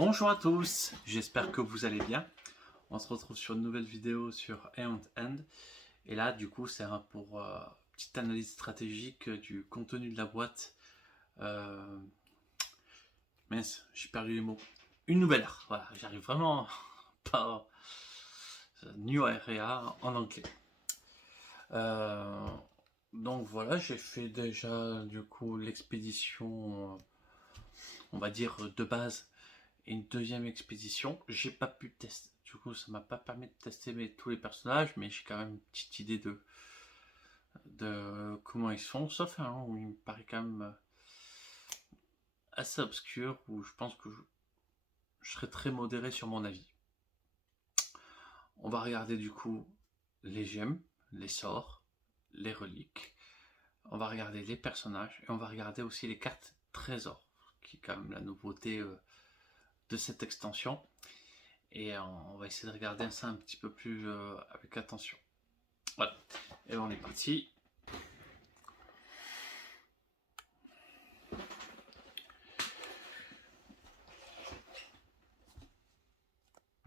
Bonjour à tous, j'espère que vous allez bien. On se retrouve sur une nouvelle vidéo sur End. Et là, du coup, c'est pour petite analyse stratégique du contenu de la boîte. Euh, Mince, j'ai perdu les mots. Une nouvelle ère, voilà, j'arrive vraiment pas. New Area en anglais. Euh, donc voilà, j'ai fait déjà du coup l'expédition, on va dire de base, et une deuxième expédition. J'ai pas pu tester, du coup ça m'a pas permis de tester tous les personnages, mais j'ai quand même une petite idée de comment ils sont, sauf un où il me paraît quand même assez obscur, où je pense que je serai très modéré sur mon avis. On va regarder du coup les gemmes, les sorts, les reliques, on va regarder les personnages, et on va regarder aussi les cartes trésors, qui est quand même la nouveauté de cette extension. Et on va essayer de regarder ça un petit peu plus avec attention. Voilà. Et on est parti.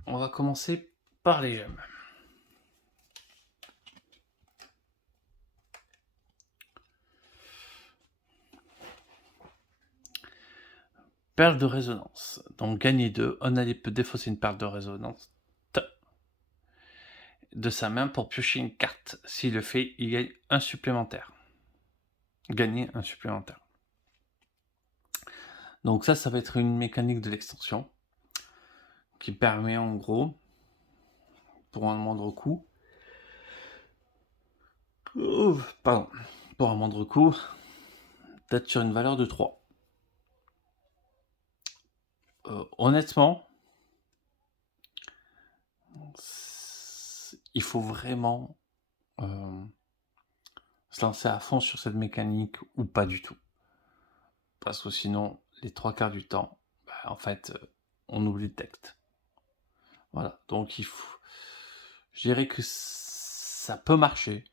On va commencer par les gemmes. Perle de résonance. Donc gagner 2. Onali peut défausser une perle de résonance de sa main pour piocher une carte. S'il le fait, il gagne un supplémentaire. Gagner un supplémentaire. Donc ça va être une mécanique de l'extension qui permet en gros, pour un moindre coût, pour un moindre coût, d'être sur une valeur de 3. Honnêtement, il faut vraiment se lancer à fond sur cette mécanique ou pas du tout. Parce que sinon, les 3 quarts du temps, en fait, on oublie le texte. Voilà, donc il faut... Je dirais que ça peut marcher,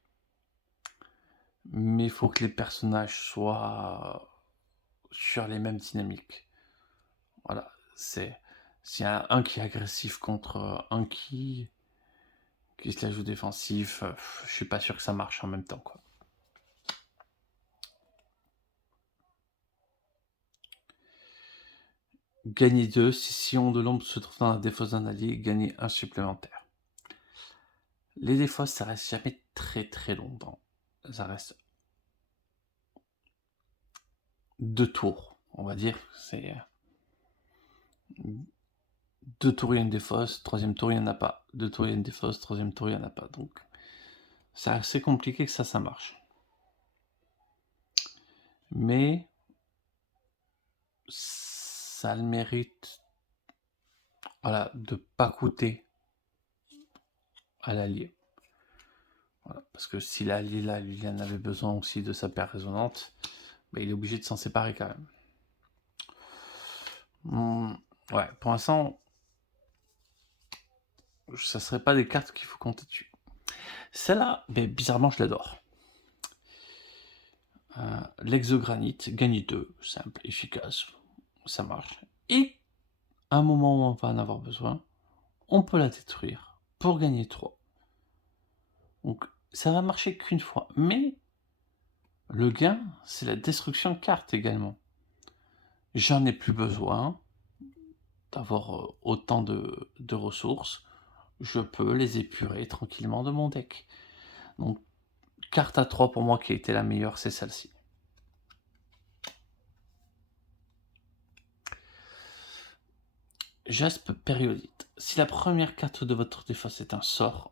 mais il faut que les personnages soient sur les mêmes dynamiques. Voilà, s'il y a un qui est agressif contre un qui se la joue défensif, je suis pas sûr que ça marche en même temps, quoi. Gagner 2, si Sillon de l'ombre se trouve dans la défausse d'un allié, gagner un supplémentaire. Les défausses, ça reste jamais très longtemps. Ça reste 2 tours, on va dire. C'est 2 tours, il y a une défausse, 3e tour, il n'y en a pas. 2 tours, il y a une défausse, 3e tour, il n'y en a pas. Donc, c'est assez compliqué que ça marche. Mais, ça a le mérite, voilà, de pas coûter à l'allié. Voilà, parce que si l'allié là, lui, en avait besoin aussi de sa paire résonante, il est obligé de s'en séparer quand même. Ouais, pour l'instant, ça serait pas des cartes qu'il faut compter dessus. Celle-là, mais bizarrement, je l'adore. L'exogranite, gagne 2, simple, efficace, ça marche. Et à un moment où on va en avoir besoin, on peut la détruire pour gagner 3. Donc ça va marcher qu'une fois, mais le gain, c'est la destruction de cartes également. J'en ai plus besoin d'avoir autant de ressources, je peux les épurer tranquillement de mon deck. Donc carte à 3 pour moi qui a été la meilleure, c'est celle-ci. Jaspe périodite. Si la première carte de votre défausse est un sort,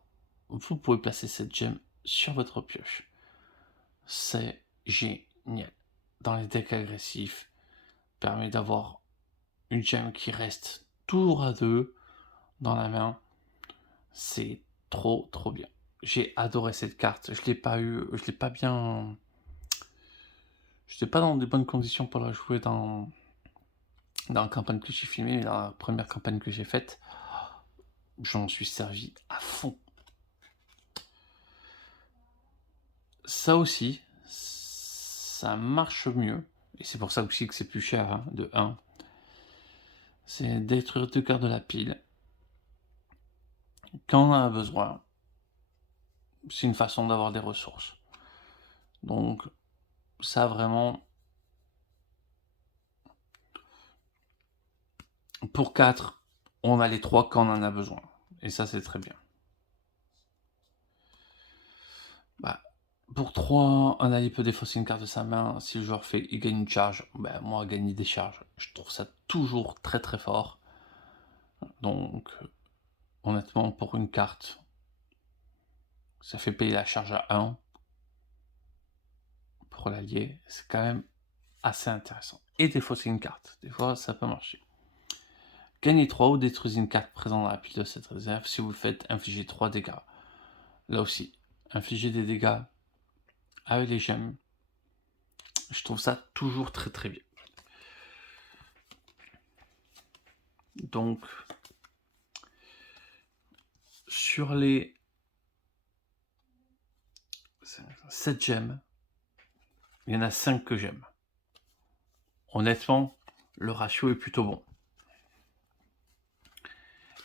vous pouvez placer cette gemme sur votre pioche. C'est génial. Dans les decks agressifs, permet d'avoir une gemme qui reste tour à 2 dans la main. C'est trop bien. J'ai adoré cette carte. Je l'ai pas bien. Je n'étais pas dans de bonnes conditions pour la jouer dans la campagne que j'ai filmée, mais dans la première campagne que j'ai faite, j'en suis servi à fond. Ça aussi, ça marche mieux. Et c'est pour ça aussi que c'est plus cher, hein, de 1. c'est détruire 2 cartes de la pile. Quand on en a besoin, c'est une façon d'avoir des ressources. Donc ça vraiment, pour 4, on a les 3 quand on en a besoin. Et ça, c'est très bien. Bah, pour 3, un allié peut défausser une carte de sa main. Si le joueur il gagne une charge, bah, moi, gagner des charges, je trouve ça toujours très très fort. Donc, honnêtement, pour une carte, ça fait payer la charge à 1 pour l'allié. C'est quand même assez intéressant. Et défausser une carte, des fois, ça peut marcher. Gagnez 3 ou détruisez une carte présente dans la pile de cette réserve. Si vous le faites, infligez 3 dégâts. Là aussi, infliger des dégâts avec les gemmes, je trouve ça toujours très très bien. Donc, sur les 7 gemmes, il y en a 5 que j'aime. Honnêtement, le ratio est plutôt bon.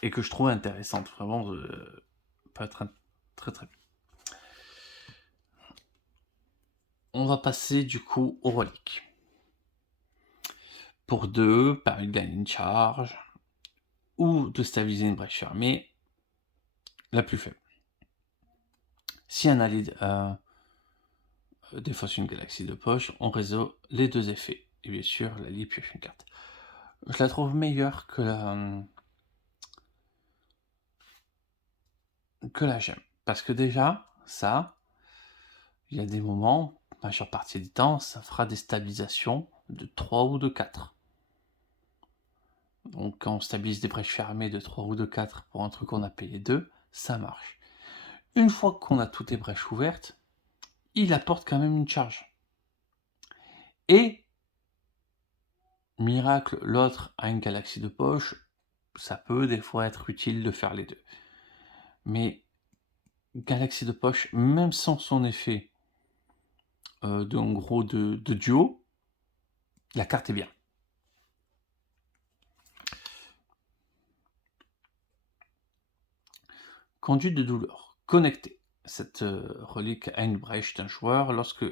Et que je trouve intéressante, vraiment, peut être très très bien. On va passer du coup aux reliques. Pour 2, permet de gagner une charge, ou de stabiliser une brèche fermée, la plus faible. Si un allié défausse une galaxie de poche, on résout les 2 effets. Et bien sûr, l'allié pioche une carte. Je la trouve meilleure que la gemme. Parce que déjà, ça, il y a des moments, la majeure partie du temps, ça fera des stabilisations de 3 ou de 4. Donc quand on stabilise des brèches fermées de 3 ou de 4 pour un truc qu'on a payé 2, ça marche. Une fois qu'on a toutes les brèches ouvertes, il apporte quand même une charge. Et, miracle, l'autre a une galaxie de poche, ça peut des fois être utile de faire les 2. Mais galaxie de poche, même sans son effet de duo, la carte est bien. Conduite de douleur. Connecté. Cette relique a une brèche d'un joueur. Lorsque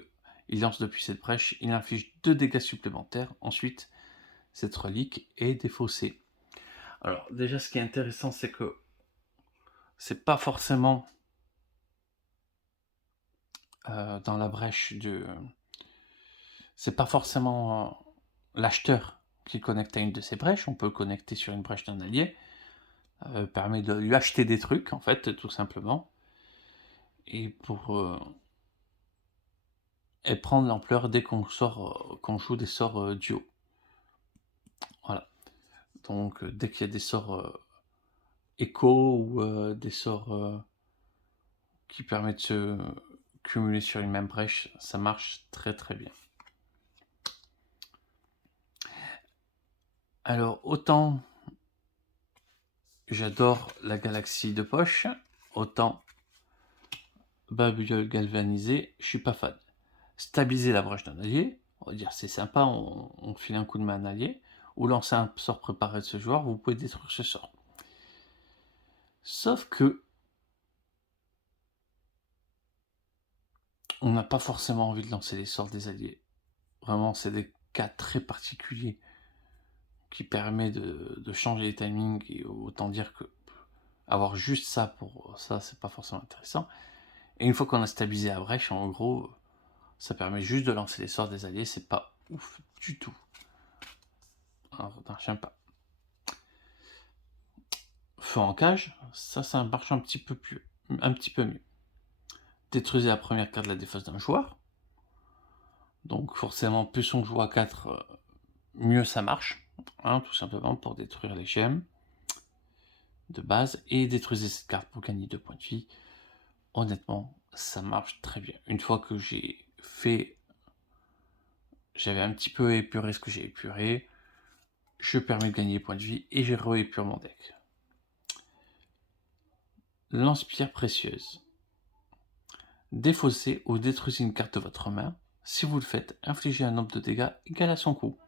il lance depuis cette brèche, il inflige 2 dégâts supplémentaires. Ensuite, cette relique est défaussée. Alors déjà, ce qui est intéressant, c'est que c'est pas forcément dans la brèche de... C'est pas forcément l'acheteur qui connecte à une de ces brèches. On peut connecter sur une brèche d'un allié. Permet de lui acheter des trucs, en fait, tout simplement. Et elle prend de l'ampleur dès qu'on joue des sorts duo. Voilà. Donc dès qu'il y a des sorts écho ou des sorts qui permettent de se cumuler sur une même brèche, ça marche très très bien. Alors autant j'adore la galaxie de poche, autant babiole galvanisée, je suis pas fan. Stabiliser la brèche d'un allié, on va dire c'est sympa, on file un coup de main à un allié, ou lancer un sort préparé de ce joueur, vous pouvez détruire ce sort. Sauf que on n'a pas forcément envie de lancer les sorts des alliés. Vraiment, c'est des cas très particuliers qui permettent de changer les timings, et autant dire que avoir juste ça pour ça, c'est pas forcément intéressant. Et une fois qu'on a stabilisé la brèche, en gros, ça permet juste de lancer les sorts des alliés, c'est pas ouf du tout. Alors, j'aime pas. Feu en cage, ça marche un petit peu mieux. Détruisez la première carte de la défausse d'un joueur. Donc forcément, plus on joue à 4, mieux ça marche. Hein, tout simplement pour détruire les gemmes de base. Et détruisez cette carte pour gagner 2 points de vie. Honnêtement, ça marche très bien. Une fois que j'ai fait... J'avais un petit peu épuré ce que j'ai épuré. Je permets de gagner des points de vie et j'ai réépuré mon deck. Lance-pierre précieuse. Défaussez ou détruisez une carte de votre main. Si vous le faites, infligez un nombre de dégâts égal à son coût.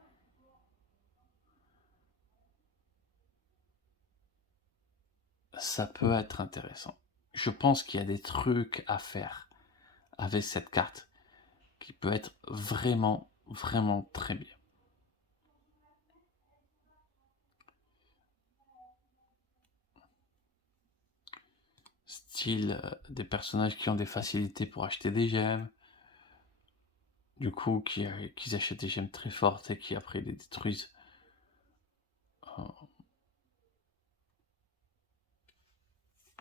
ça peut être intéressant. Je pense qu'il y a des trucs à faire avec cette carte qui peut être vraiment, vraiment très bien. Style des personnages qui ont des facilités pour acheter des gemmes, du coup qui achètent des gemmes très fortes et qui après les détruisent.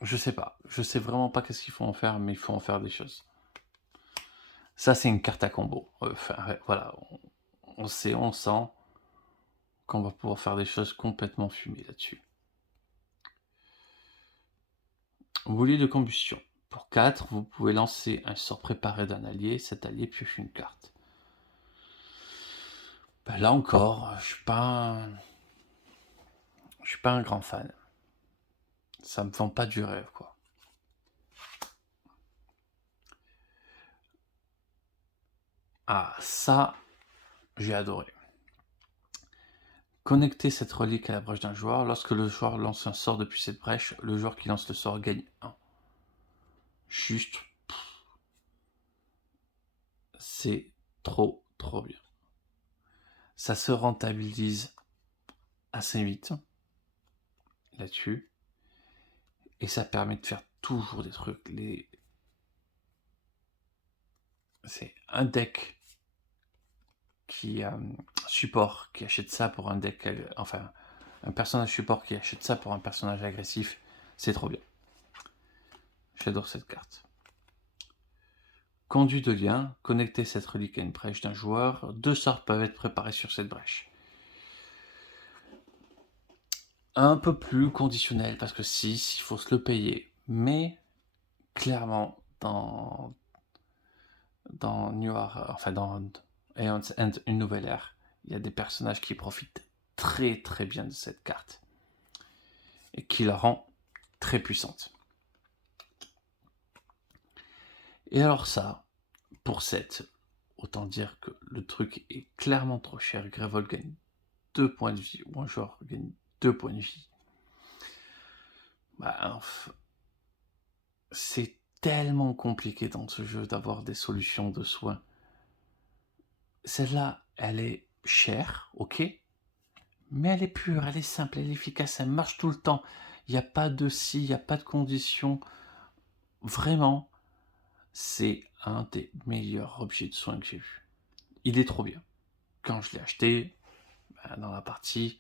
Je sais pas, je sais vraiment pas qu'est-ce qu'il faut en faire, mais il faut en faire des choses. Ça c'est une carte à combo. Enfin, voilà, on sait qu'on va pouvoir faire des choses complètement fumées là-dessus. Boulier de combustion. Pour 4, vous pouvez lancer un sort préparé d'un allié, cet allié pioche une carte. Ben là encore, je suis pas un grand fan. Ça me vend pas du rêve, quoi. Ah, ça, j'ai adoré. Connectez cette relique à la brèche d'un joueur. Lorsque le joueur lance un sort depuis cette brèche, le joueur qui lance le sort gagne 1. Juste, c'est trop, trop bien. Ça se rentabilise assez vite là-dessus. Et ça permet de faire toujours des trucs. C'est un deck qui support, qui achète ça pour un deck, enfin, un personnage support qui achète ça pour un personnage agressif, c'est trop bien. J'adore cette carte. Conduit de lien, connectez cette relique à une brèche d'un joueur, 2 sorts peuvent être préparés sur cette brèche. Un peu plus conditionnel, parce que si, il faut se le payer, mais clairement, dans Aeon's End, une nouvelle ère, il y a des personnages qui profitent très très bien de cette carte et qui la rend très puissante. Et alors ça, pour 7, autant dire que le truc est clairement trop cher. Grévol gagne 2 points de vie, ou un joueur gagne 2 points de vie. Bah, c'est tellement compliqué dans ce jeu d'avoir des solutions de soins. Celle-là, elle est chère, ok, mais elle est pure, elle est simple, elle est efficace, elle marche tout le temps. Il n'y a pas de si, il n'y a pas de conditions. Vraiment, c'est un des meilleurs objets de soins que j'ai vu. Il est trop bien. Quand je l'ai acheté, dans la partie,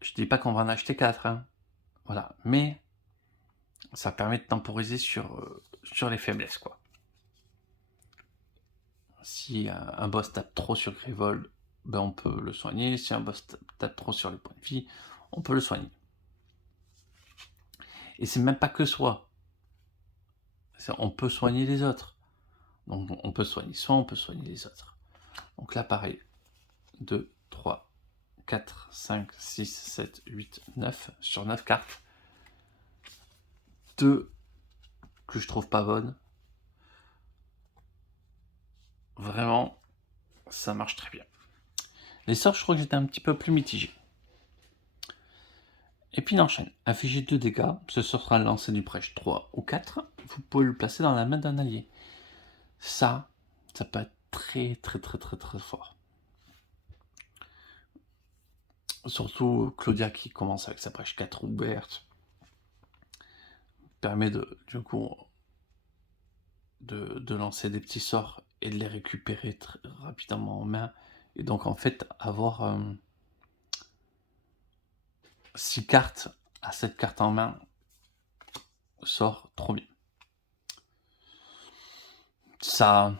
je dis pas qu'on va en acheter 4, hein. Voilà, mais ça permet de temporiser sur les faiblesses, quoi. Si un boss tape trop sur Grévol, ben on peut le soigner. Si un boss tape trop sur les points de vie, on peut le soigner. Et c'est même pas que soi. On peut soigner les autres. Donc on peut soigner soi, on peut soigner les autres. Donc là, pareil. 2, 3, 4, 5, 6, 7, 8, 9. Sur 9 cartes. 2 que je trouve pas bonnes. Vraiment, ça marche très bien. Les sorts, je crois que j'étais un petit peu plus mitigé. Et puis il enchaîne. Infliger 2 dégâts. Ce sort sera lancé du prêche 3 ou 4. Vous pouvez le placer dans la main d'un allié. Ça peut être très très très très très fort. Surtout Claudia qui commence avec sa brèche 4 ouverte. Permet du coup de lancer des petits sorts et de les récupérer très rapidement en main. Et donc en fait avoir 6 cartes à 7 cartes en main sort trop bien. Ça,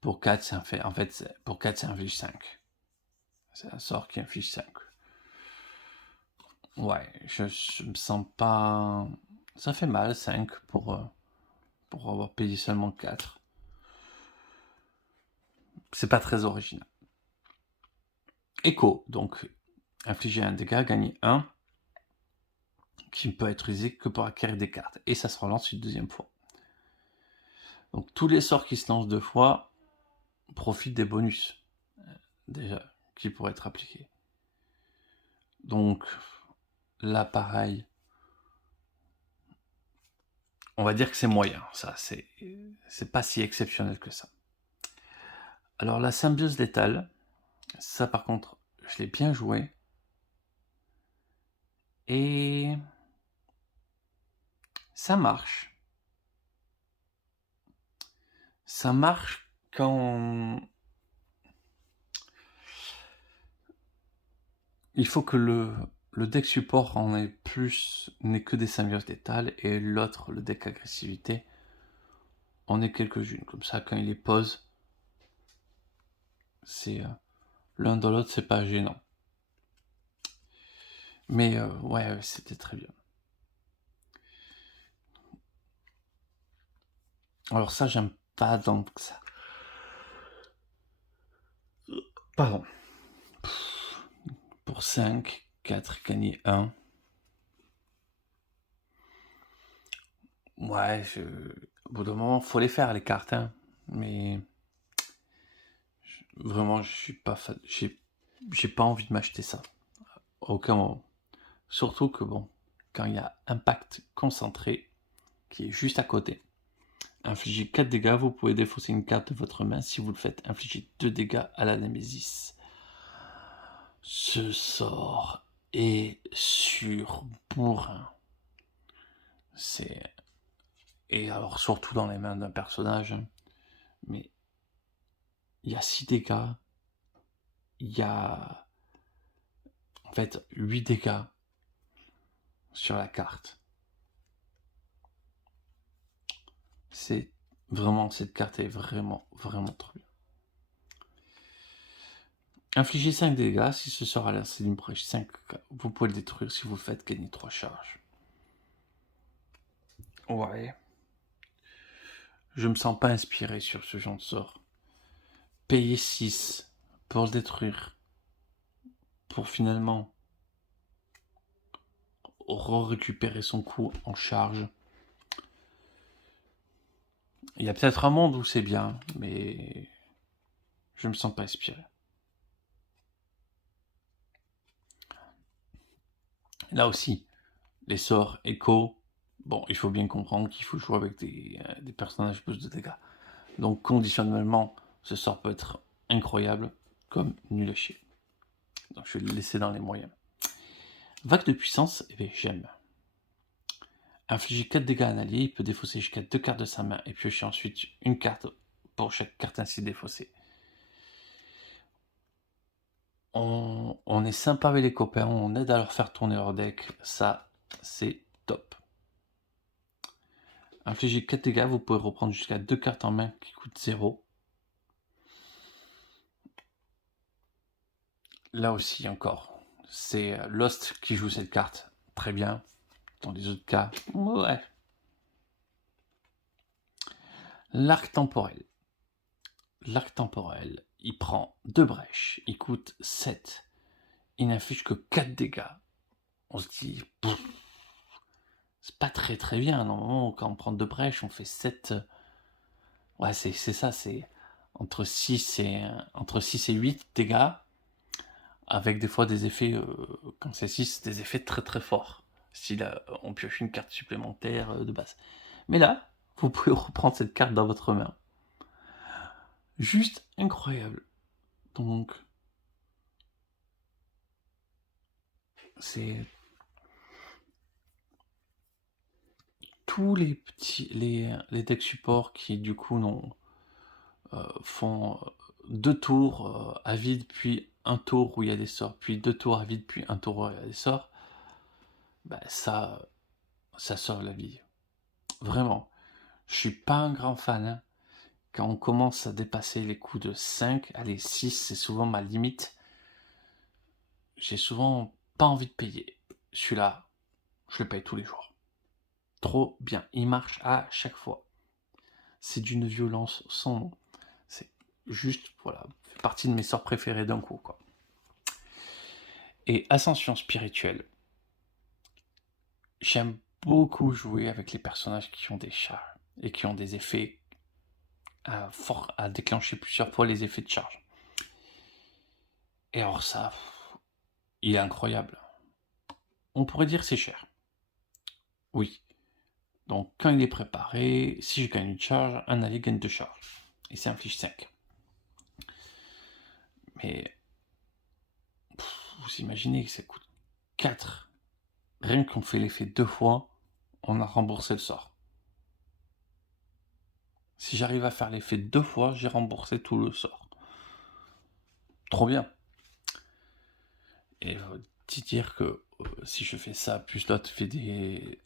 pour 4, c'est un fait. En fait, pour 4, c'est un inflige 5. C'est un sort qui inflige 5. Ouais, je me sens pas. Ça fait mal, 5 pour avoir payé seulement 4. C'est pas très original. Écho, donc infliger un dégât, gagner 1, qui ne peut être utilisé que pour acquérir des cartes. Et ça se relance une deuxième fois. Donc tous les sorts qui se lancent 2 fois profitent des bonus. Déjà, qui pourrait être appliqué. Donc là, pareil, on va dire que c'est moyen, ça, c'est pas si exceptionnel que ça. Alors la symbiose létale, ça par contre, je l'ai bien joué. Et ça marche. Ça marche quand il faut que le deck support en ait plus, n'ait que des symbioses létales, et l'autre, le deck agressivité, en ait quelques-unes. Comme ça, quand il les pose, c'est l'un dans l'autre, c'est pas gênant. Mais ouais, c'était très bien. Alors ça, j'aime pas tant que ça. Pardon. Pour 5, 4, gagner 1. Ouais, au bout d'un moment, faut les faire, les cartes, hein. Mais vraiment, je suis pas fan. J'ai pas envie de m'acheter ça. À aucun moment. Surtout que bon, quand il y a Impact concentré, qui est juste à côté, infligez 4 dégâts, vous pouvez défausser une carte de votre main. Si vous le faites, infligez 2 dégâts à la Némésis. Ce sort est sur bourrin. Et alors, surtout dans les mains d'un personnage, mais il y a 6 dégâts, il y a en fait 8 dégâts sur la carte. C'est vraiment, cette carte est vraiment trop bien. Infligez 5 dégâts, si ce sort a lancé d'une brèche 5, vous pouvez le détruire. Si vous le faites, gagnez 3 charges. Ouais. Je me sens pas inspiré sur ce genre de sort. Payer 6 pour le détruire, pour finalement récupérer son coup en charge. Il y a peut-être un monde où c'est bien, mais je me sens pas inspiré. Là aussi, les sorts écho. Bon, il faut bien comprendre qu'il faut jouer avec des personnages plus de dégâts. Donc conditionnellement, ce sort peut être incroyable, comme nul à chier. Donc je vais le laisser dans les moyens. Vague de puissance, eh bien, j'aime. Infliger 4 dégâts à un allié, il peut défausser jusqu'à 2 cartes de sa main et piocher ensuite une carte pour chaque carte ainsi défaussée. On est sympa avec les copains, on aide à leur faire tourner leur deck, ça c'est top. Infliger 4 dégâts, vous pouvez reprendre jusqu'à 2 cartes en main qui coûtent 0. Là aussi encore, c'est Lost qui joue cette carte, très bien. Dans les autres cas, ouais. L'arc temporel. L'arc temporel, il prend 2 brèches, il coûte 7. Il n'inflige que 4 dégâts. On se dit, c'est pas très bien. Normalement, quand on prend 2 brèches, on fait 7. Ouais, c'est ça, c'est entre 6 et 8 dégâts, avec des fois des effets, quand c'est 6, des effets très forts. Si là, on pioche une carte supplémentaire de base. Mais là, vous pouvez reprendre cette carte dans votre main. Juste incroyable. Donc, c'est tous les petits les decks support qui du coup font 2 tours à vide, puis un tour où il y a des sorts, puis 2 tours à vide, puis un tour où il y a des sorts, bah ça sauve la vie. Vraiment. Je suis pas un grand fan, hein. Quand on commence à dépasser les coups de 5, allez 6, c'est souvent ma limite. J'ai souvent pas envie de payer. Celui-là, je le paye tous les jours. Trop bien, il marche à chaque fois. C'est d'une violence sans nom. C'est juste, voilà, fait partie de mes sorts préférés d'un coup, quoi. Et ascension spirituelle. J'aime beaucoup jouer avec les personnages qui ont des charges et qui ont des effets à déclencher plusieurs fois les effets de charge. Et alors ça, il est incroyable. On pourrait dire c'est cher. Oui. Donc quand il est préparé, si je gagne une charge, un allié gagne 2 charges. Et ça inflige 5. Mais vous imaginez que ça coûte 4. Rien qu'on fait l'effet 2 fois, on a remboursé le sort. Si j'arrive à faire l'effet 2 fois, j'ai remboursé tout le sort. Trop bien. Et dire que si je fais ça, plus l'autre fait des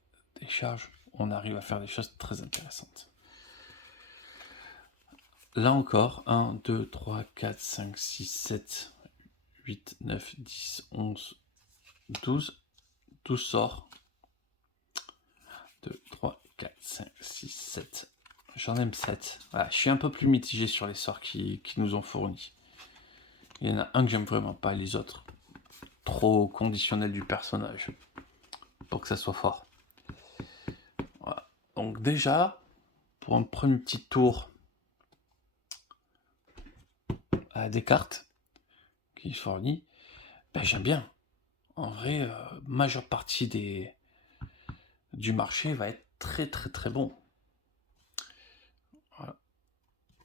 charges, on arrive à faire des choses très intéressantes. Là encore, 1, 2, 3, 4, 5, 6, 7, 8, 9, 10, 11, 12. 12 sorts. 2, 3, 4, 5, 6, 7. J'en aime 7. Voilà, je suis un peu plus mitigé sur les sorts qui nous ont fournis. Il y en a un que j'aime vraiment pas, les autres. Trop conditionnel du personnage. Pour que ça soit fort. Voilà. Donc déjà, pour en prendre une petite tour à des cartes qui fournit, ben j'aime bien. En vrai, majeure partie du marché va être très très très bon. Voilà.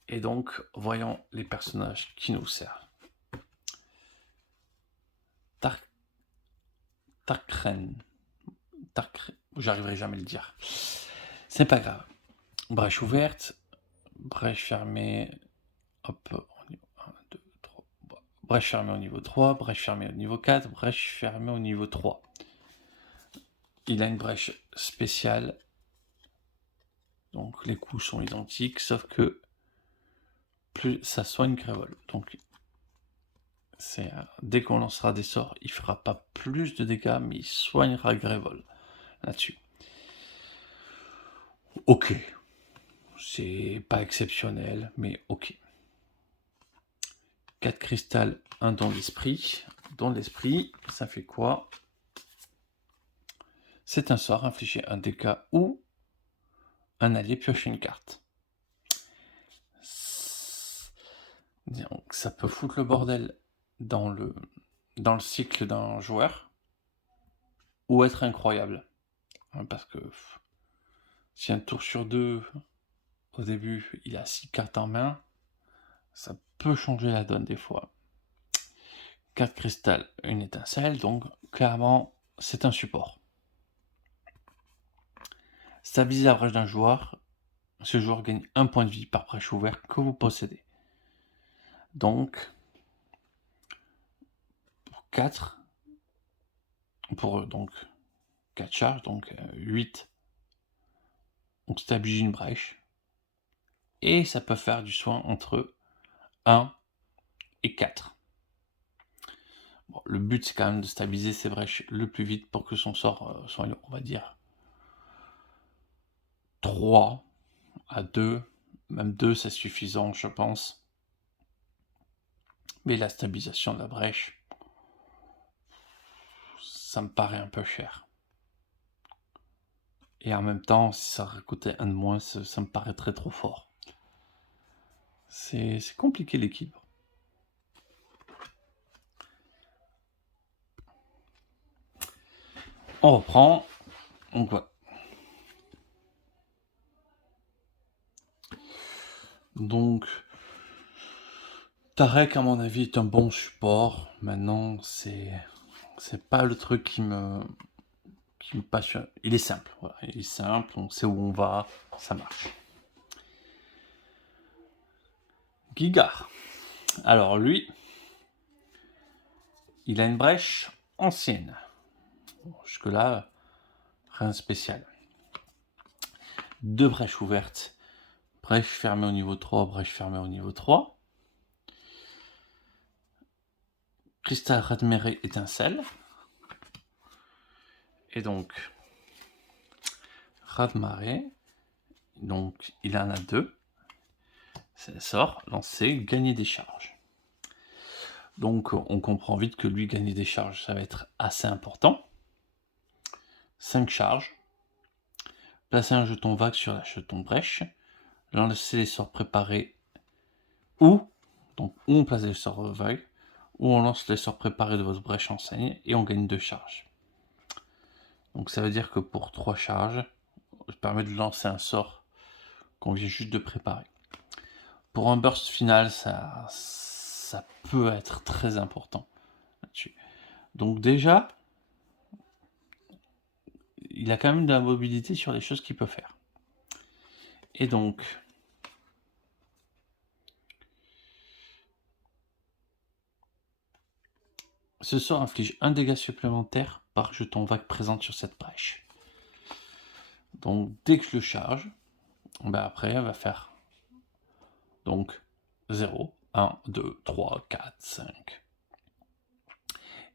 Et donc, voyons les personnages qui nous servent. Tarkren. J'arriverai jamais à le dire. C'est pas grave. Brèche ouverte, brèche fermée. Hop, 1, 2, 3. Brèche fermée au niveau 3, brèche fermée au niveau 4, brèche fermée au niveau 3. Il a une brèche spéciale. Donc les coups sont identiques, sauf que plus ça soigne Grévol. Donc dès qu'on lancera des sorts, il fera pas plus de dégâts, mais il soignera Grévol là-dessus. Ok. C'est pas exceptionnel, mais ok. 4 cristal, un don d'esprit. Don d'esprit, ça fait quoi? C'est un sort, infliger un dégât ou un allié pioche une carte. Donc, ça peut foutre le bordel dans le cycle d'un joueur ou être incroyable. Parce que si un tour sur 2, au début, il a 6 cartes en main, ça peut changer la donne des fois. 4 cristal, une étincelle, donc clairement, c'est un support. Stabiliser la brèche d'un joueur, ce joueur gagne 1 point de vie par brèche ouverte que vous possédez. Donc, pour 4, donc 4 charges, donc 8, on stabilise une brèche. Et ça peut faire du soin entre 1 et 4. Bon, le but, c'est quand même de stabiliser ces brèches le plus vite pour que son sort soit, on va dire, 3 à 2. Même 2, c'est suffisant, je pense. Mais la stabilisation de la brèche, ça me paraît un peu cher. Et en même temps, si ça coûtait 1 de moins, ça me paraîtrait trop fort. C'est compliqué l'équilibre. On reprend. Donc voilà. Donc, Tarek, à mon avis, est un bon support. Maintenant, c'est pas le truc qui me passionne. Il est simple, voilà. Il est simple, on sait où on va, ça marche. Gigar. Alors lui, il a une brèche ancienne. Bon, jusque-là, rien de spécial. 2 brèches ouvertes. Brèche fermée au niveau 3, brèche fermée au niveau 3. Cristal Radméré étincelle. Et donc, Radmaré, donc il en a 2. Ça sort, lancer, gagner des charges. Donc on comprend vite que lui, gagner des charges, ça va être assez important. 5 charges. Placer un jeton vague sur la jeton brèche. Lancer les sorts préparés ou on place les sorts vagues, où on lance les sorts préparés de votre brèche enseigne et on gagne 2 charges. Donc ça veut dire que pour 3 charges, ça permet de lancer un sort qu'on vient juste de préparer. Pour un burst final, ça peut être très important là-dessus. Donc déjà, il a quand même de la mobilité sur les choses qu'il peut faire. Et donc, ce sort inflige un dégât supplémentaire par jeton vague présente sur cette brèche. Donc dès que je le charge, après elle va faire donc 0, 1, 2, 3, 4, 5.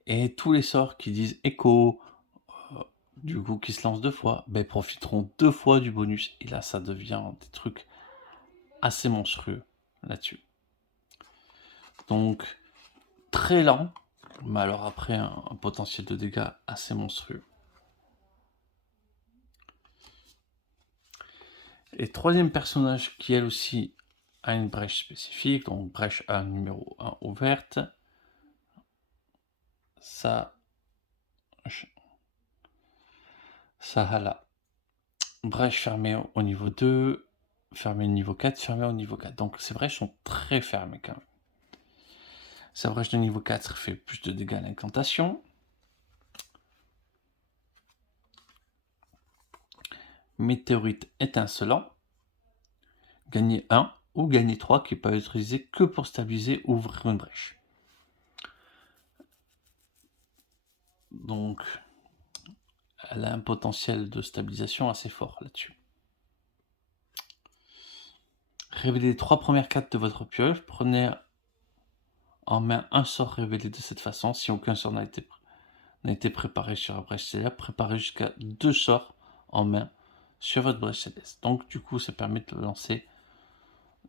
Et tous les sorts qui disent écho, du coup qui se lancent 2 fois, profiteront 2 fois du bonus. Et là ça devient des trucs assez monstrueux là-dessus. Donc très lent, mais alors après un potentiel de dégâts assez monstrueux. Et troisième personnage qui elle aussi a une brèche spécifique, donc brèche A numéro 1 ouverte. Ça a la brèche fermée au niveau 2, fermée au niveau 4, fermée au niveau 4. Donc ces brèches sont très fermées quand même. Sa brèche de niveau 4 fait plus de dégâts à l'incantation. Météorite étincelant. Gagner 1 ou gagner 3 qui peut être utilisé que pour stabiliser ou ouvrir une brèche. Donc elle a un potentiel de stabilisation assez fort là-dessus. Révélez les 3 premières cartes de votre pioche. Prenez en main un sort révélé de cette façon. Si aucun sort n'a été préparé sur la brèche céleste, préparez jusqu'à 2 sorts en main sur votre brèche céleste. Donc du coup ça permet de lancer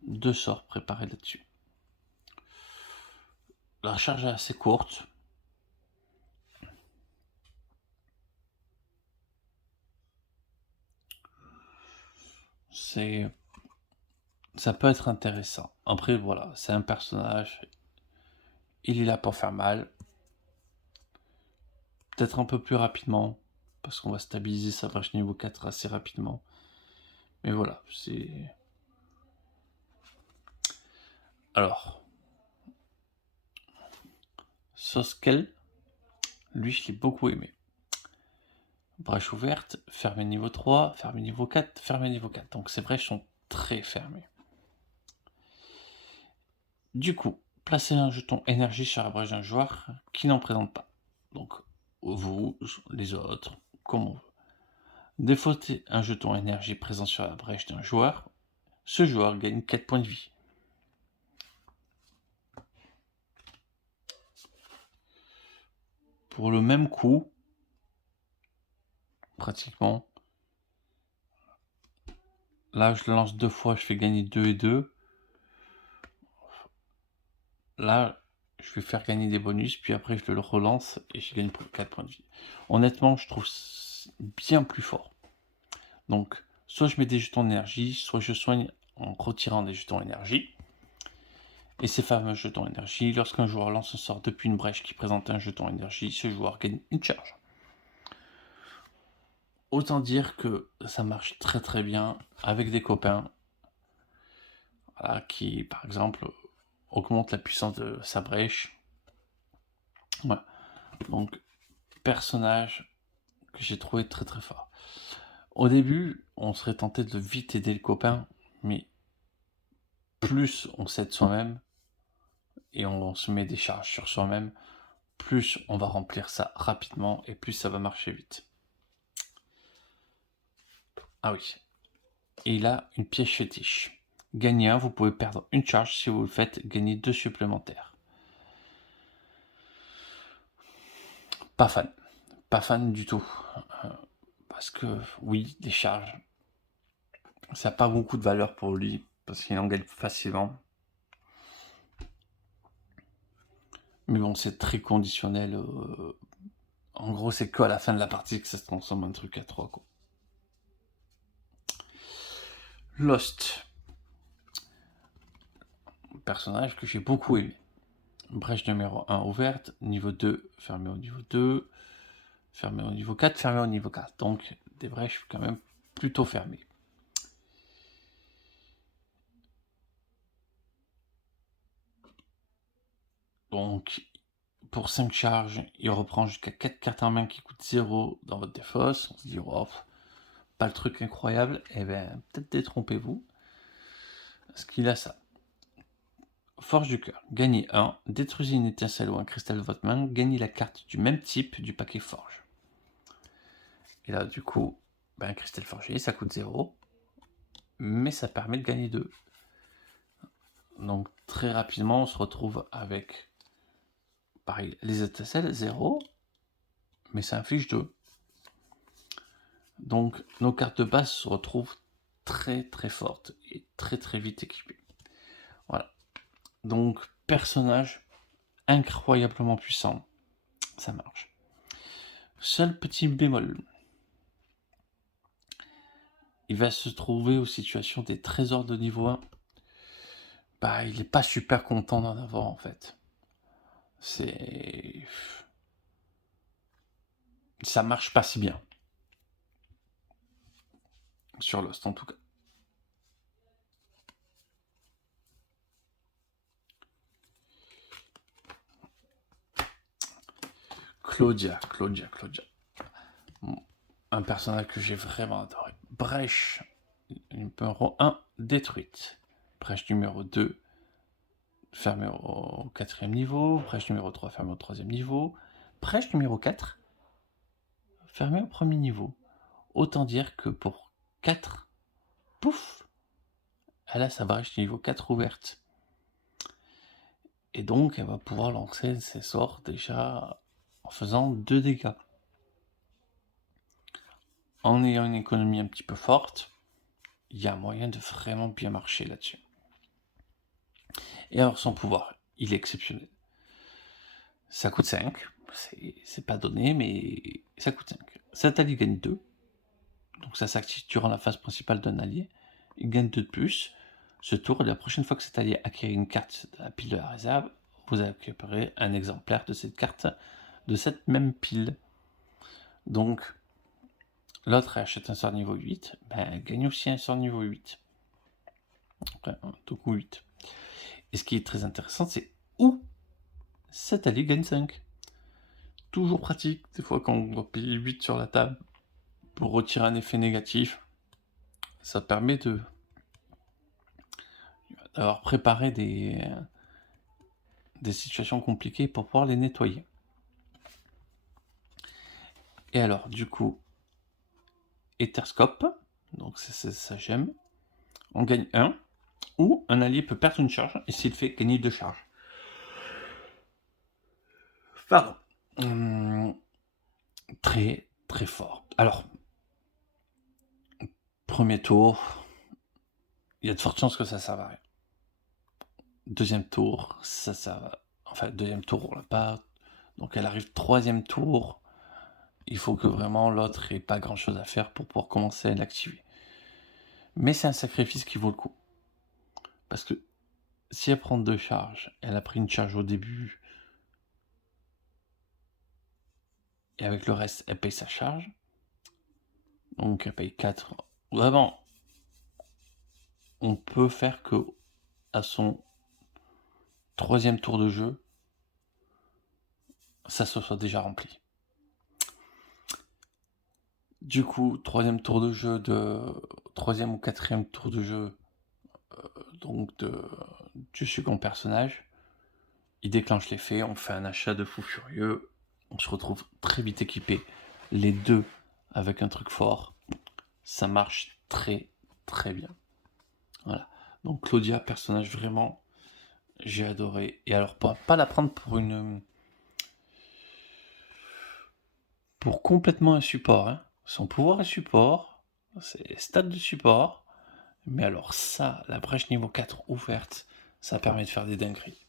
2 sorts préparés là-dessus. La charge est assez courte. Ça peut être intéressant. Après voilà, c'est un personnage, il est là pour faire mal. Peut-être un peu plus rapidement, parce qu'on va stabiliser sa brèche niveau 4 assez rapidement. Mais voilà, c'est... Alors, Soskel, lui je l'ai beaucoup aimé. Brèche ouverte, fermée niveau 3, fermée niveau 4, fermée niveau 4. Donc ces brèches sont très fermées. Du coup, placez un jeton énergie sur la brèche d'un joueur qui n'en présente pas. Donc vous, les autres, comme on veut. Défautez un jeton énergie présent sur la brèche d'un joueur. Ce joueur gagne 4 points de vie. Pour le même coup, pratiquement, là je le lance 2 fois, je fais gagner 2 et 2. Là, je vais faire gagner des bonus, puis après je le relance et je gagne 4 points de vie. Honnêtement, je trouve bien plus fort. Donc, soit je mets des jetons d'énergie, soit je soigne en retirant des jetons énergie. Et ces fameux jetons énergie, lorsqu'un joueur lance un sort depuis une brèche qui présente un jeton énergie, ce joueur gagne une charge. Autant dire que ça marche très très bien avec des copains, voilà, qui par exemple augmentent la puissance de sa brèche. Voilà. Donc personnage que j'ai trouvé très très fort. Au début, on serait tenté de vite aider le copain, mais plus on s'aide soi-même et on se met des charges sur soi-même, plus on va remplir ça rapidement et plus ça va marcher vite. Ah oui. Et il a une pièce fétiche. Gagnez 1, vous pouvez perdre une charge. Si vous le faites, gagnez 2 supplémentaires. Pas fan. Pas fan du tout. Parce que, oui, des charges, ça n'a pas beaucoup de valeur pour lui, parce qu'il en gagne facilement. Mais bon, c'est très conditionnel. En gros, c'est qu'à la fin de la partie que ça se transforme en un truc à 3, quoi. Lost. Un personnage que j'ai beaucoup aimé. Brèche numéro 1 ouverte, niveau 2 fermée au niveau 2, fermée au niveau 4, fermée au niveau 4. Donc des brèches quand même plutôt fermées. Donc pour 5 charges, il reprend jusqu'à 4 cartes en main qui coûtent 0 dans votre défausse. On se dit, oh, pas le truc incroyable. Eh bien, peut-être détrompez-vous. Parce qu'il a ça. Forge du cœur. Gagnez 1. Détruisez une étincelle ou un cristal de votre main. Gagnez la carte du même type du paquet forge. Et là, du coup, un cristal forgé, ça coûte 0. Mais ça permet de gagner 2. Donc, très rapidement, on se retrouve avec, pareil, les étincelles, 0. Mais ça inflige 2. Donc, nos cartes de base se retrouvent très très fortes et très très vite équipées. Voilà. Donc, personnage incroyablement puissant. Ça marche. Seul petit bémol. Il va se trouver aux situations des trésors de niveau 1. Il n'est pas super content d'en avoir en fait. Ça marche pas si bien. Sur Lost en tout cas. Claudia. Un personnage que j'ai vraiment adoré. Brèche numéro 1, détruite. Brèche numéro 2, fermée au 4e niveau. Brèche numéro 3, fermée au 3e niveau. Brèche numéro 4, fermée au 1er niveau. Autant dire que pour 4, pouf, elle a sa brèche niveau 4 ouverte. Et donc, elle va pouvoir lancer ses sorts déjà en faisant 2 dégâts. En ayant une économie un petit peu forte, il y a moyen de vraiment bien marcher là-dessus. Et alors, son pouvoir, il est exceptionnel. Ça coûte 5, c'est pas donné, mais ça coûte 5. Cet allié gagne 2, donc ça s'active durant la phase principale d'un allié. Il gagne 2 de plus. Ce tour, la prochaine fois que cet allié acquiert une carte de la pile de la réserve, vous récupérez un exemplaire de cette carte, de cette même pile. Donc, l'autre achète un sort niveau 8, elle gagne aussi un sort niveau 8. Donc 8. Et ce qui est très intéressant, c'est où cet allié gagne 5. Toujours pratique, des fois quand on doit payer 8 sur la table pour retirer un effet négatif, ça permet d'avoir préparé des situations compliquées pour pouvoir les nettoyer. Et alors, du coup, Etherscope, donc ça j'aime, on gagne 1, ou un allié peut perdre une charge, et s'il fait gagner 2 charges. Pardon. Très très fort. Alors, premier tour, il y a de fortes chances que ça serve à rien. Deuxième tour, ça sert. Enfin, deuxième tour, on l'a pas. Donc elle arrive troisième tour. Il faut que vraiment l'autre ait pas grand chose à faire pour pouvoir commencer à l'activer. Mais c'est un sacrifice qui vaut le coup. Parce que si elle prend 2 charges, elle a pris une charge au début, et avec le reste, elle paye sa charge. Donc elle paye 4. Vraiment, on peut faire que à son troisième tour de jeu, ça se soit déjà rempli. Du coup, troisième tour de jeu, troisième ou quatrième tour de jeu, donc du second personnage, il déclenche l'effet, on fait un achat de fou furieux, on se retrouve très vite équipé, les deux avec un truc fort, ça marche très très bien. Voilà. Donc Claudia, personnage vraiment, j'ai adoré. Et alors, pas la prendre pour complètement un support, hein. Son pouvoir est support, c'est stats de support, mais alors ça, la brèche niveau 4 ouverte, ça permet de faire des dingueries.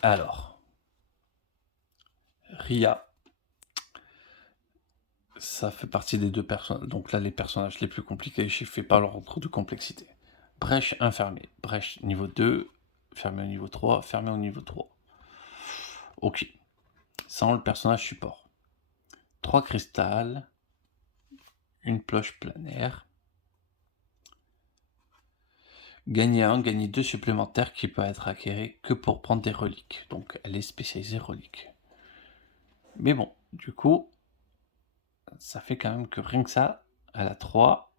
Alors, Ria, ça fait partie des 2 personnages. Donc là, les personnages les plus compliqués, j'ai fait par leur ordre de complexité. Brèche 1 fermée. Brèche niveau 2, fermée au niveau 3, fermée au niveau 3. Ok. Sans le personnage support. 3 cristals. Une cloche planaire. Gagner 1, gagner 2 supplémentaires qui peut être acquéré que pour prendre des reliques. Donc elle est spécialisée reliques. Mais bon, du coup, ça fait quand même que rien que ça, elle a 3,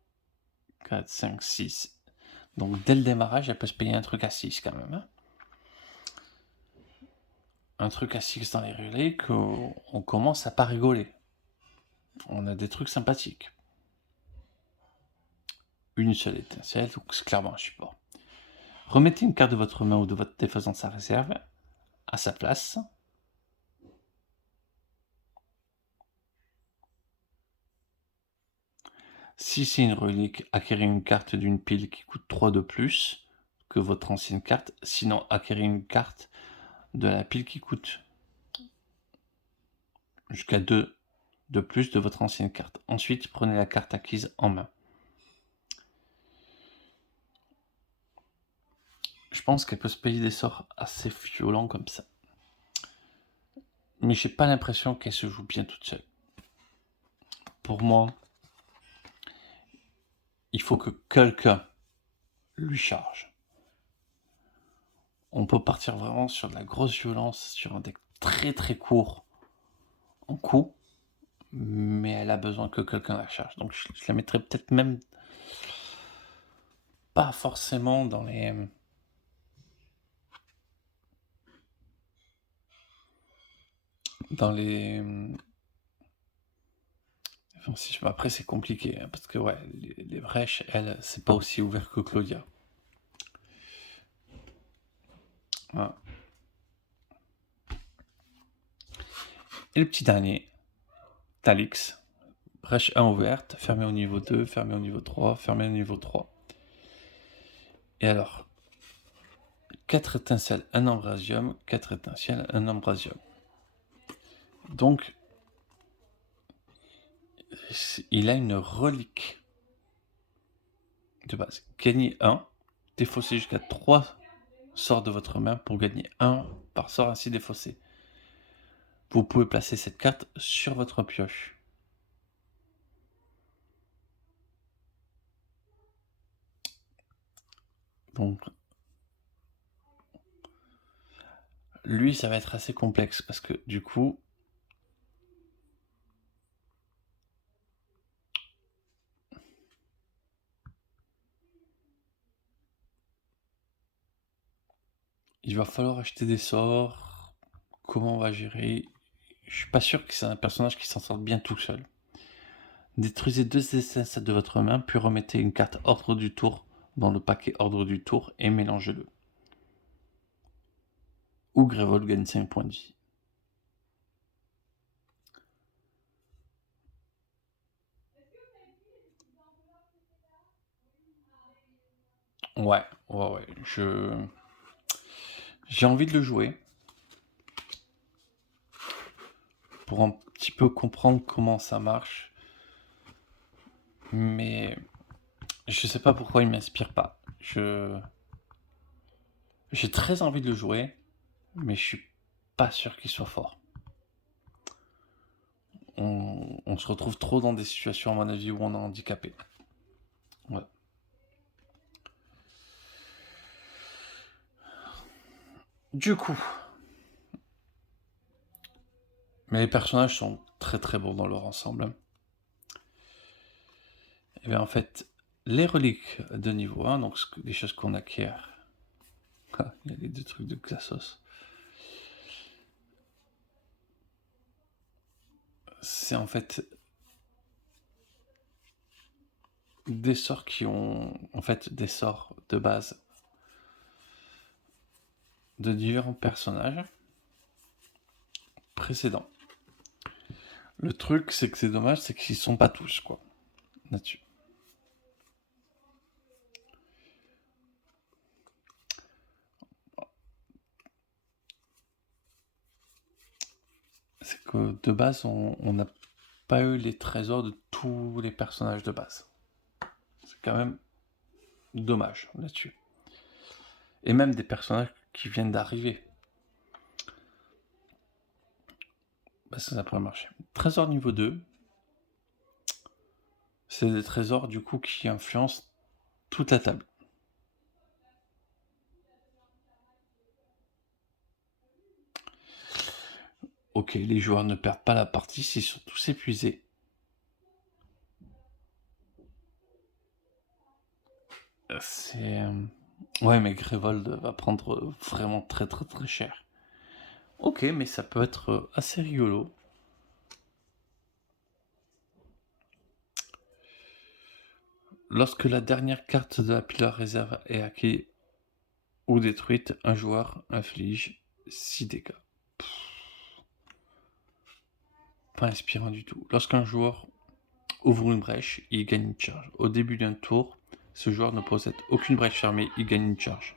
4, 5, 6. Donc dès le démarrage, elle peut se payer un truc à 6 quand même. Hein. Un truc à 6 dans les reliques, on commence à pas rigoler. On a des trucs sympathiques. Une seule étincelle, donc c'est clairement un support. Remettez une carte de votre main ou de votre défaisant de sa réserve à sa place. Si c'est une relique, acquérez une carte d'une pile qui coûte 3 de plus que votre ancienne carte. Sinon, acquérez une carte de la pile qui coûte jusqu'à 2 de plus de votre ancienne carte. Ensuite, prenez la carte acquise en main. Je pense qu'elle peut se payer des sorts assez violents comme ça. Mais j'ai pas l'impression qu'elle se joue bien toute seule. Pour moi, il faut que quelqu'un lui charge. On peut partir vraiment sur de la grosse violence, sur un deck très très court en coup, mais elle a besoin que quelqu'un la charge. Donc je la mettrais peut-être même pas forcément dans les... Enfin, après c'est compliqué, hein, parce que ouais, les brèches, elles, c'est pas aussi ouvert que Claudia. Voilà. Et le petit dernier, Talix. Brèche 1 ouverte, fermée au niveau 2, fermée au niveau 3, fermée au niveau 3. Et alors, 4 étincelles, 1 ambrasium, 4 étincelles, 1 ambrasium. Donc, il a une relique de base. Gagnez 1, défaussez jusqu'à 3 sorts de votre main pour gagner 1 par sort ainsi défaussé. Vous pouvez placer cette carte sur votre pioche. Donc, lui, ça va être assez complexe parce que du coup, il va falloir acheter des sorts. Comment on va gérer? Je suis pas sûr que c'est un personnage qui s'en sorte bien tout seul. Détruisez 2 étincelles de votre main, puis remettez une carte ordre du tour dans le paquet ordre du tour et mélangez-le. Ou Grévol gagne 5 points de vie. Ouais. J'ai envie de le jouer pour un petit peu comprendre comment ça marche. Mais je sais pas pourquoi il m'inspire pas. J'ai très envie de le jouer, mais je suis pas sûr qu'il soit fort. On se retrouve trop dans des situations, à mon avis, où on est handicapé. Ouais. Du coup, mais les personnages sont très très bons dans leur ensemble. Et bien en fait, les reliques de niveau 1, donc les choses qu'on acquiert, il y a les 2 trucs de Glasos. C'est en fait des sorts qui ont en fait des sorts de base de différents personnages précédents. Le truc, c'est que c'est dommage, c'est qu'ils sont pas tous, quoi, là-dessus. C'est que de base, on n'a pas eu les trésors de tous les personnages de base. C'est quand même dommage là-dessus. Et même des personnages qui viennent d'arriver. Bah, ça pourrait marcher. Trésor niveau 2. C'est des trésors du coup qui influencent toute la table. Ok, les joueurs ne perdent pas la partie s'ils sont tous épuisés. C'est... Ouais, mais Grévold va prendre vraiment très très très cher. Ok, mais ça peut être assez rigolo. Lorsque la dernière carte de la pile réserve est acquise ou détruite, un joueur inflige 6 dégâts. Pas inspirant du tout. Lorsqu'un joueur ouvre une brèche, il gagne une charge. Au début d'un tour, ce joueur ne possède aucune brèche fermée, il gagne une charge.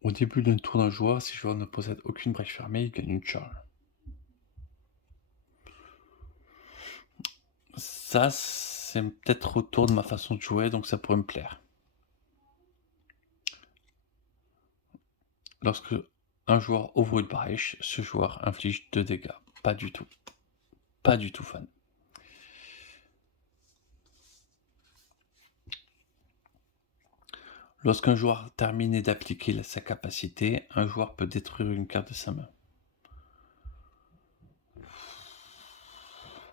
Au début d'un tour d'un joueur, si le joueur ne possède aucune brèche fermée, il gagne une charge. Ça, c'est peut-être autour de ma façon de jouer, donc ça pourrait me plaire. Lorsque un joueur ouvre une brèche, ce joueur inflige 2 dégâts. Pas du tout. Pas du tout fan. Lorsqu'un joueur termine d'appliquer sa capacité, un joueur peut détruire une carte de sa main.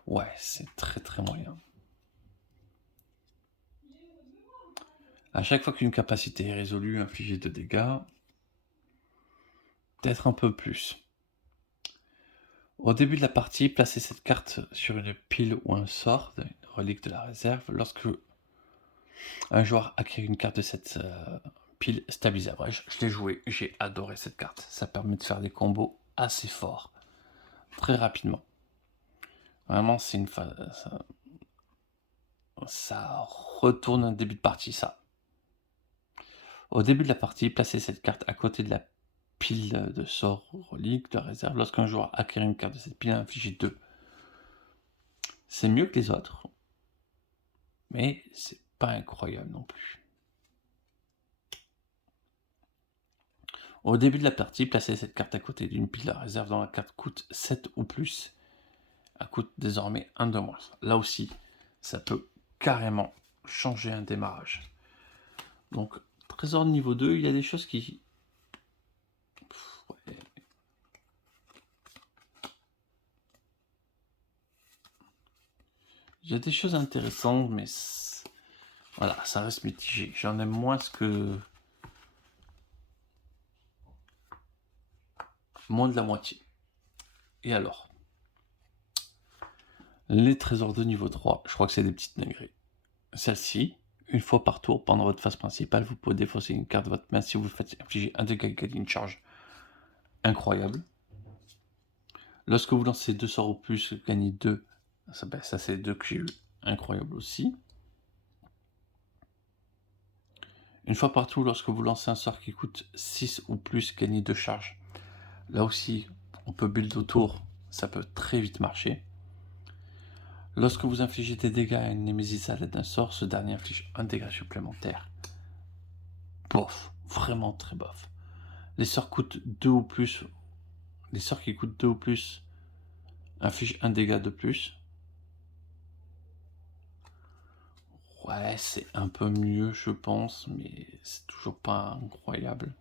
Ouais, c'est très très moyen. À chaque fois qu'une capacité est résolue, infliger 2 dégâts. Peut-être un peu plus. Au début de la partie, placez cette carte sur une pile ou un sort, une relique de la réserve. Lorsque un joueur acquiert une carte de cette pile stabilisée. Je l'ai joué, j'ai adoré cette carte. Ça permet de faire des combos assez forts, très rapidement. Vraiment, c'est une phase. Ça retourne un début de partie, ça. Au début de la partie, placez cette carte à côté de la pile de sorts reliques de la réserve. Lorsqu'un joueur acquiert une carte de cette pile, infligez 2. C'est mieux que les autres, mais c'est pas incroyable non plus. Au début de la partie, placez cette carte à côté d'une pile de réserve dont la carte coûte 7 ou plus. Elle coûte désormais 1 de moins. Là aussi, ça peut carrément changer un démarrage. Donc, trésor de niveau 2, il y a des choses qui... Ouais. Il y a des choses intéressantes, mais voilà, ça reste mitigé. J'en aime moins que... Moins de la moitié. Et alors, les trésors de niveau 3, je crois que c'est des petites dingueries. Celle-ci, une fois par tour, pendant votre phase principale, vous pouvez défausser une carte de votre main si vous faites infliger un dégât égal une charge. Incroyable. Lorsque vous lancez 2 sorts ou plus, gagnez 2. Ça c'est les 2 que j'ai eu. Incroyable aussi. Une fois par tour, lorsque vous lancez un sort qui coûte 6 ou plus, gagnez 2 charges. Là aussi, on peut build autour, ça peut très vite marcher. Lorsque vous infligez des dégâts à une némésis à l'aide d'un sort, ce dernier inflige un dégât supplémentaire. Bof, vraiment très bof. Les sorts coûtent 2 ou plus. Les sorts qui coûtent 2 ou plus infligent un dégât de plus. Ouais, c'est un peu mieux, je pense, mais c'est toujours pas incroyable.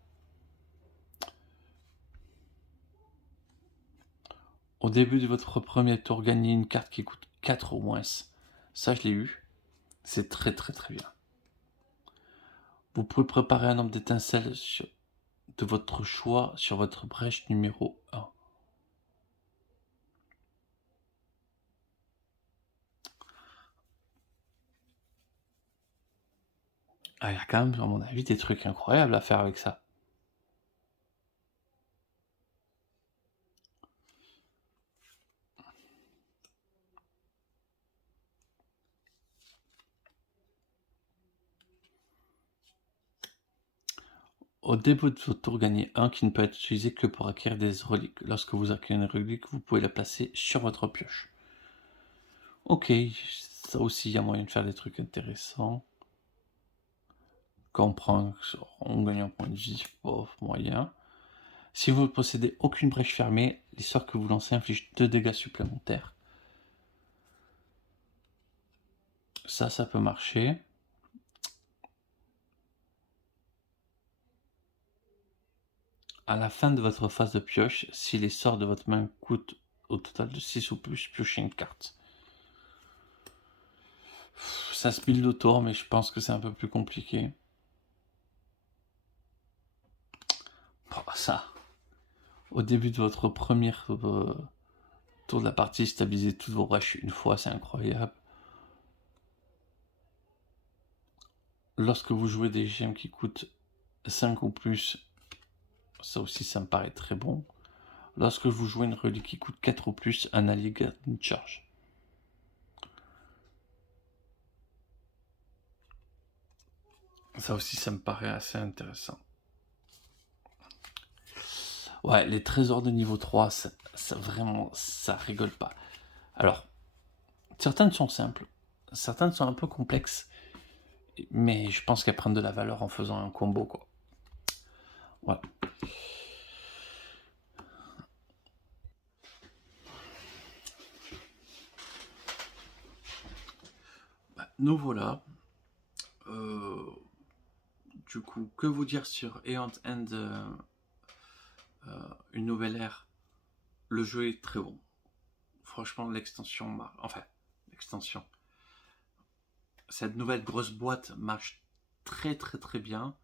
Au début de votre premier tour, gagnez une carte qui coûte 4 ou moins. Ça, je l'ai eu. C'est très très très bien. Vous pouvez préparer un nombre d'étincelles de votre choix sur votre brèche numéro 1. Ah, il y a quand même, à mon avis, des trucs incroyables à faire avec ça. Au début de votre tour, gagnez 1 qui ne peut être utilisé que pour acquérir des reliques. Lorsque vous acquérez une relique, vous pouvez la placer sur votre pioche. Ok, ça aussi, il y a moyen de faire des trucs intéressants. Quand on gagne un point de vie, bof, moyen. Si vous ne possédez aucune brèche fermée, les sorts que vous lancez infligent 2 dégâts supplémentaires. Ça peut marcher. À la fin de votre phase de pioche, si les sorts de votre main coûtent au total de 6 ou plus, piochez une carte. Ça se build autour, mais je pense que c'est un peu plus compliqué. Oh, ça. Au début de votre premier tour de la partie, stabilisez toutes vos brèches une fois, c'est incroyable. Lorsque vous jouez des gemmes qui coûtent 5 ou plus, ça aussi ça me paraît très bon. Lorsque vous jouez une relique qui coûte 4 ou plus, un allié garde une charge. Ça aussi ça me paraît assez intéressant. Ouais, les trésors de niveau 3, ça vraiment, ça rigole pas. Alors, certaines sont simples, certaines sont un peu complexes, mais je pense qu'elles prennent de la valeur en faisant un combo, quoi. Voilà. Bah, nous voilà. Du coup, que vous dire sur Aeon End, une nouvelle ère. Le jeu est très bon. Franchement, l'extension, enfin, l'extension. Cette nouvelle grosse boîte marche très très très bien.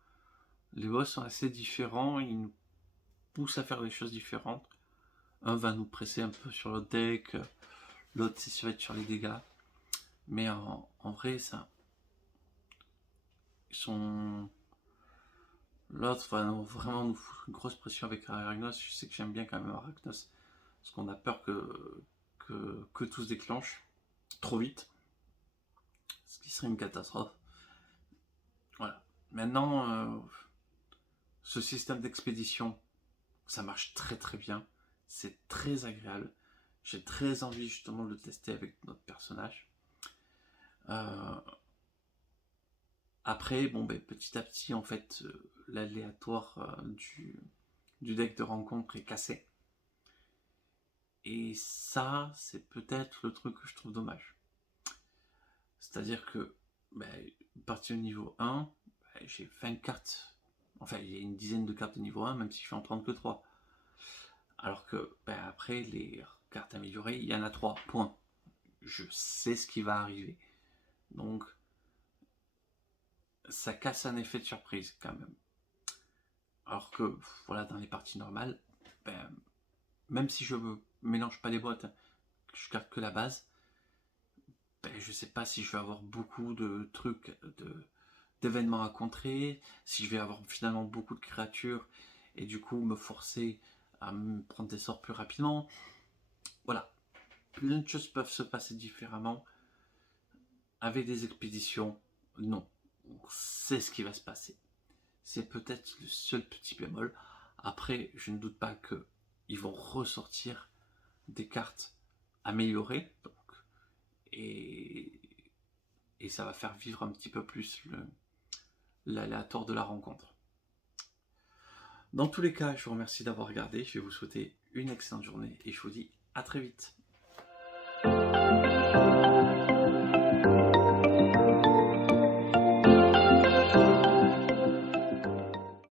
Les boss sont assez différents, ils nous poussent à faire des choses différentes. Un va nous presser un peu sur le deck, l'autre c'est va être sur les dégâts. Mais en vrai, ça, ils sont. L'autre va vraiment nous foutre une grosse pression avec Arachnos. Je sais que j'aime bien quand même Arachnos. Parce qu'on a peur que tout se déclenche trop vite. Ce qui serait une catastrophe. Voilà. Maintenant, ce système d'expédition, ça marche très très bien. C'est très agréable. J'ai très envie justement de le tester avec notre personnage. Après, bon, ben, petit à petit, en fait, l'aléatoire du deck de rencontre est cassé. Et ça, c'est peut-être le truc que je trouve dommage. C'est-à-dire que, ben, parti au niveau 1, ben, j'ai 20 cartes. Enfin, il y a une dizaine de cartes de niveau 1, même si je suis en prendre que 3. Alors que, ben, après, les cartes améliorées, il y en a 3, point. Je sais ce qui va arriver. Donc, ça casse un effet de surprise, quand même. Alors que, voilà, dans les parties normales, ben, même si je ne mélange pas les boîtes, je garde que la base, ben, je sais pas si je vais avoir beaucoup de trucs, d'événements à contrer, si je vais avoir finalement beaucoup de créatures et du coup me forcer à me prendre des sorts plus rapidement. Voilà, plein de choses peuvent se passer différemment. Avec des expéditions, non, on sait ce qui va se passer. C'est peut-être le seul petit bémol. Après, je ne doute pas qu'ils vont ressortir des cartes améliorées. Donc, et, et ça va faire vivre un petit peu plus l'aléatoire de la rencontre. Dans tous les cas, je vous remercie d'avoir regardé. Je vais vous souhaiter une excellente journée et je vous dis à très vite.